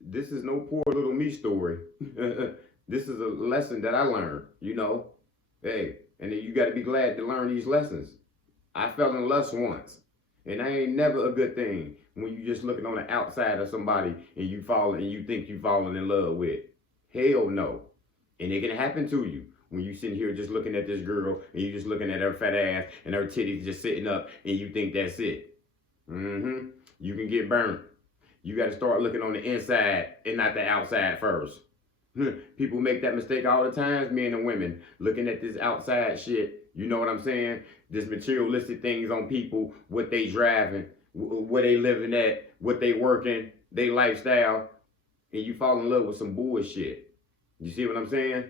this is no poor little me story. This is a lesson that I learned, you know. Hey, and then you got to be glad to learn these lessons. I fell in lust once, and that ain't never a good thing when you just looking on the outside of somebody and you fall and you think you falling in love with. Hell no. And it can happen to you when you sitting here just looking at this girl and you just looking at her fat ass and her titties just sitting up and you think that's it. You can get burnt. You got to start looking on the inside and not the outside first. People make that mistake all the time, men and women, looking at this outside shit. You know what I'm saying? This materialistic things on people, what they driving, where they living at, what they working, they lifestyle, and you fall in love with some bullshit. You see what I'm saying?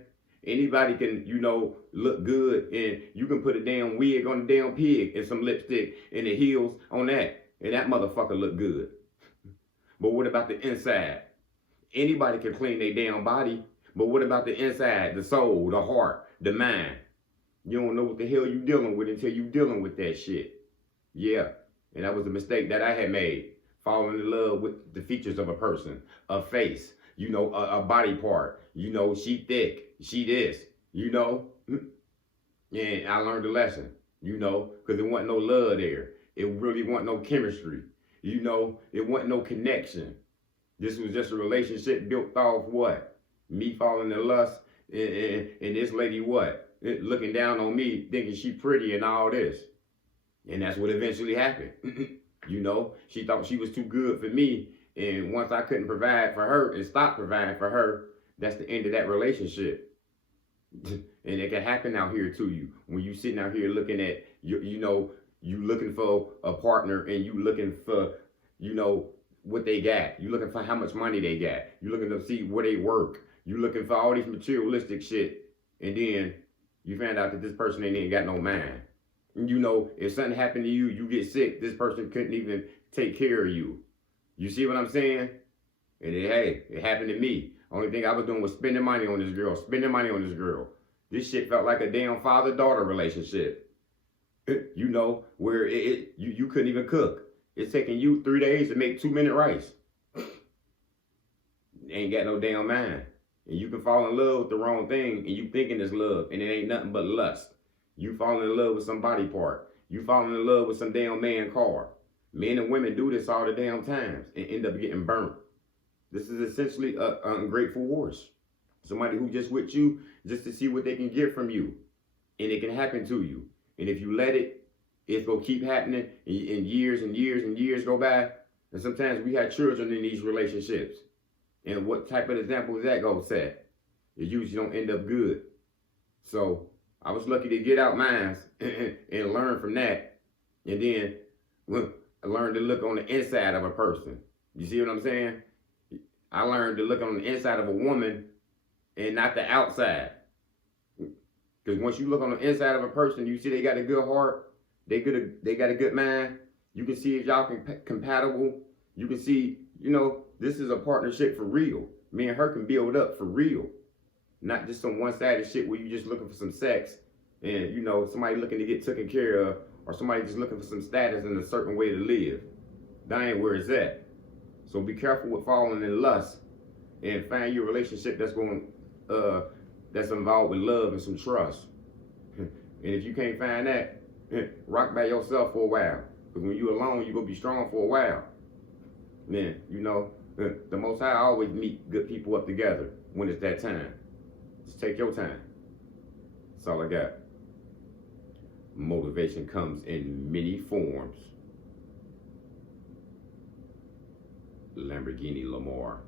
Anybody can, you know, look good, and you can put a damn wig on a damn pig and some lipstick and the heels on that, and that motherfucker look good. But what about the inside? Anybody can clean their damn body, but what about the inside, the soul, the heart, the mind? You don't know what the hell you dealing with until you dealing with that shit. Yeah, and that was a mistake that I had made, falling in love with the features of a person, a face, you know, a body part. You know, she thick, she this, you know. And I learned a lesson, you know, because there wasn't no love there. It really wasn't no chemistry. You know, it wasn't no connection. This was just a relationship built off what? Me falling in lust and this lady what? Looking down on me, thinking she pretty and all this. And that's what eventually happened. You know, she thought she was too good for me. And once I couldn't provide for her and stop providing for her, that's the end of that relationship. And it can happen out here to you. When you sitting out here looking at, you know, you looking for a partner and you looking for, you know, what they got. You looking for how much money they got. You looking to see where they work. You looking for all these materialistic shit. And then you find out that this person ain't got no mind. And you know, if something happened to you, you get sick, this person couldn't even take care of you. You see what I'm saying? And hey, it happened to me. Only thing I was doing was spending money on this girl, This shit felt like a damn father-daughter relationship. You know, where you couldn't even cook. It's taking you 3 days to make 2-minute rice. Ain't got no damn mind. And you can fall in love with the wrong thing and you thinking it's love and it ain't nothing but lust. You falling in love with some body part. You falling in love with some damn man car. Men and women do this all the damn times and end up getting burnt. This is essentially an ungrateful horse. Somebody who just with you just to see what they can get from you. And it can happen to you. And if you let it, it's going to keep happening and years and years and years go by. And sometimes we have children in these relationships. And what type of example is that going to set? It usually don't end up good. So I was lucky to get out mine and learn from that. And then I learned to look on the inside of a person. You see what I'm saying? I learned to look on the inside of a woman and not the outside. Because once you look on the inside of a person, you see they got a good heart, they got a good mind. You can see if y'all compatible. You can see, you know, this is a partnership for real. Me and her can build up for real. Not just some one-sided shit where you just looking for some sex and, you know, somebody looking to get taken care of or somebody just looking for some status and a certain way to live. That ain't where it's at. So be careful with falling in lust and find your relationship that's involved with love and some trust. And if you can't find that, rock by yourself for a while. Because when you're alone, you're going to be strong for a while. Then, you know, the Most High always meet good people up together when it's that time. Just take your time. That's all I got. Motivation comes in many forms. Lamborghini Lamar.